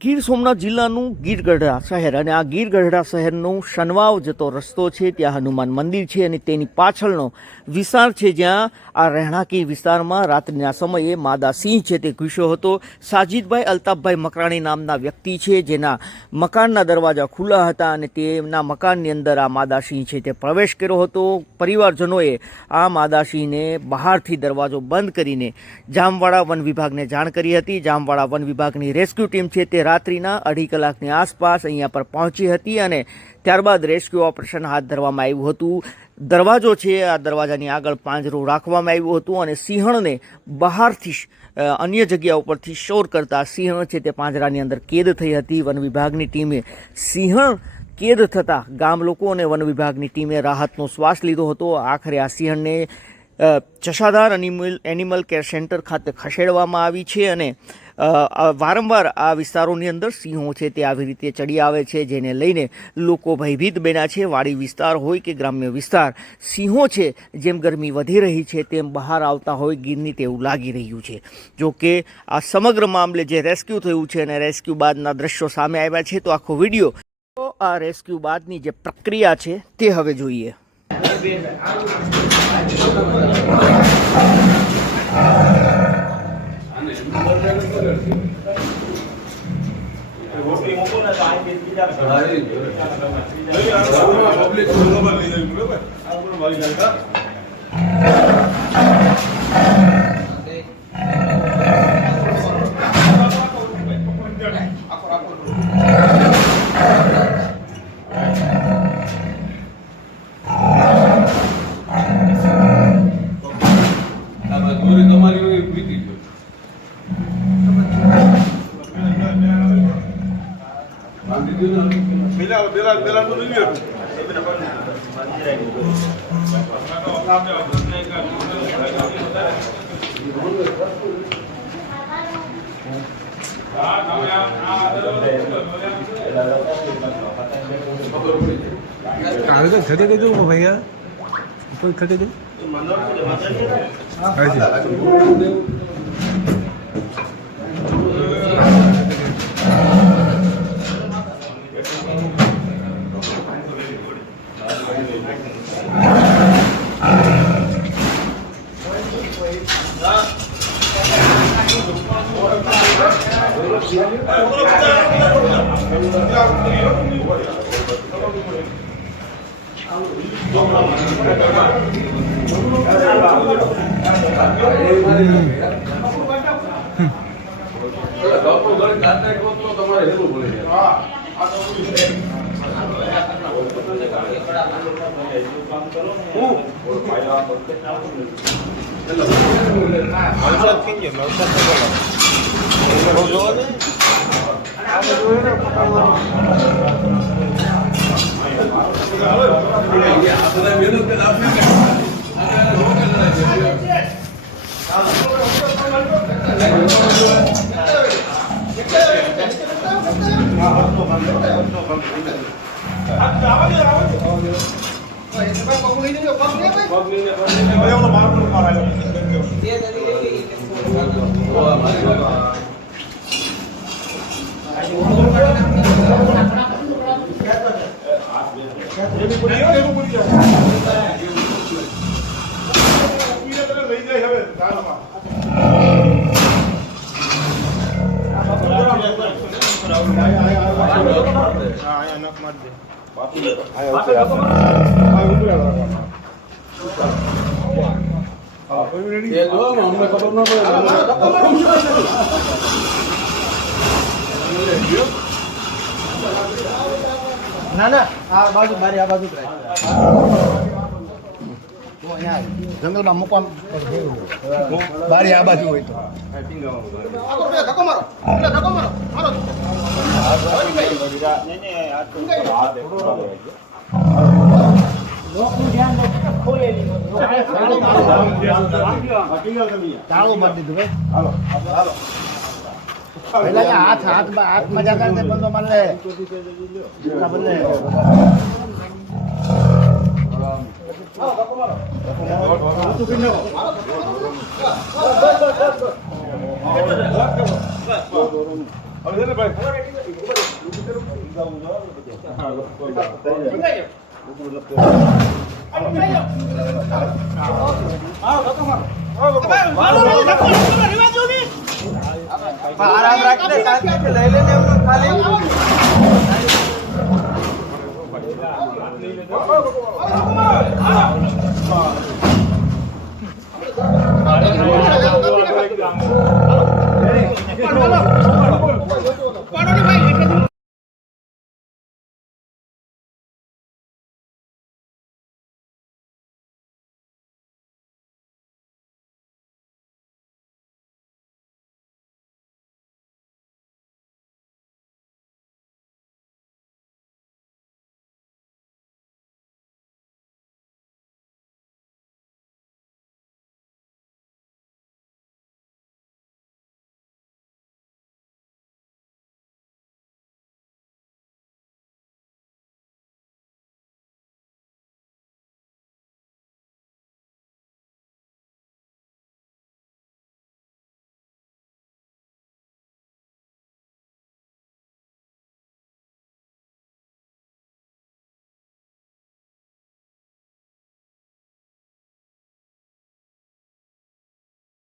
ગીર સોમનાથ જિલ્લાનું ગીરગઢડા શહેર અને આ ગીરગઢડા શહેરનો શનવાવ જતો રસ્તો છે, ત્યાં હનુમાન મંદિર છે અને તેની પાછળનો વિસ્તાર છે જ્યાં આ રહેણાંકી વિસ્તારમાં રાત્રિના સમયે માદા સિંહ છે તે ઘૂસ્યો હતો। સાજીદભાઈ અલ્તાફભાઈ મકરાણી નામના વ્યક્તિ છે જેના મકાનના દરવાજા ખુલ્લા હતા અને તેમના મકાનની અંદર આ માદા સિંહ છે તે પ્રવેશ કર્યો હતો। પરિવારજનોએ આ માદા સિંહને બહારથી દરવાજો બંધ કરીને જામવાડા વન વિભાગને જાણ કરી હતી। જામવાડા વન વિભાગની રેસ્ક્યુ ટીમ છે તે રાત્રિના 2.5 કલાકની આસપાસ અહીંયા પર પહોંચી હતી અને ત્યારબાદ રેસ્ક્યુ ઓપરેશન હાથ ધરવામાં આવ્યું હતું। દરવાજો છે, આ દરવાજાની આગળ પાંજરું રાખવામાં આવ્યું હતું અને સિંહણને બહારથી અન્ય જગ્યા ઉપરથી શોર કરતા સિંહણ છે તે પાંજરાની અંદર કેદ થઈ હતી। વન વિભાગની ટીમે સિંહણ કેદ થતાં ગામ લોકો અને વન વિભાગની ટીમે રાહતનો શ્વાસ લીધો હતો। આખરે આ સિંહણને ચશાદાર એનિમલ કેર સેન્ટર ખાતે ખસેડવામાં આવી છે અને વારંવાર આ વિસ્તારોની અંદર સિંહો છે તે આવી રીતે ચડી આવે છે, જેને લઈને લોકો ભયભીત બન્યા છે। વાડી વિસ્તાર હોય કે ગ્રામ્ય વિસ્તાર, સિંહો છે જેમ ગરમી વધી રહી છે તેમ બહાર આવતા હોય ગીરની તેવું લાગી રહ્યું છે। જો કે આ સમગ્ર મામલે જે રેસ્ક્યુ થયું છે અને રેસ્ક્યુ બાદના દ્રશ્યો સામે આવ્યા છે, તો આખો વિડીયો, તો આ રેસ્ક્યુ બાદની જે પ્રક્રિયા છે તે હવે જોઈએ। खड़े दे दो भैया, कोई खड़े दो। ના ના આ બાજુ બારી આ બાજુ જંગલમાં મૂકવા બારી આ બાજુ હોય તો ધક્કો મારો ધક્કો મારો મારો તાળું મારી દીધું ભાઈ, હાલો હાલો પહેલા હાથ હાથ હાથ મજા કરते બંધો માર લે બદલે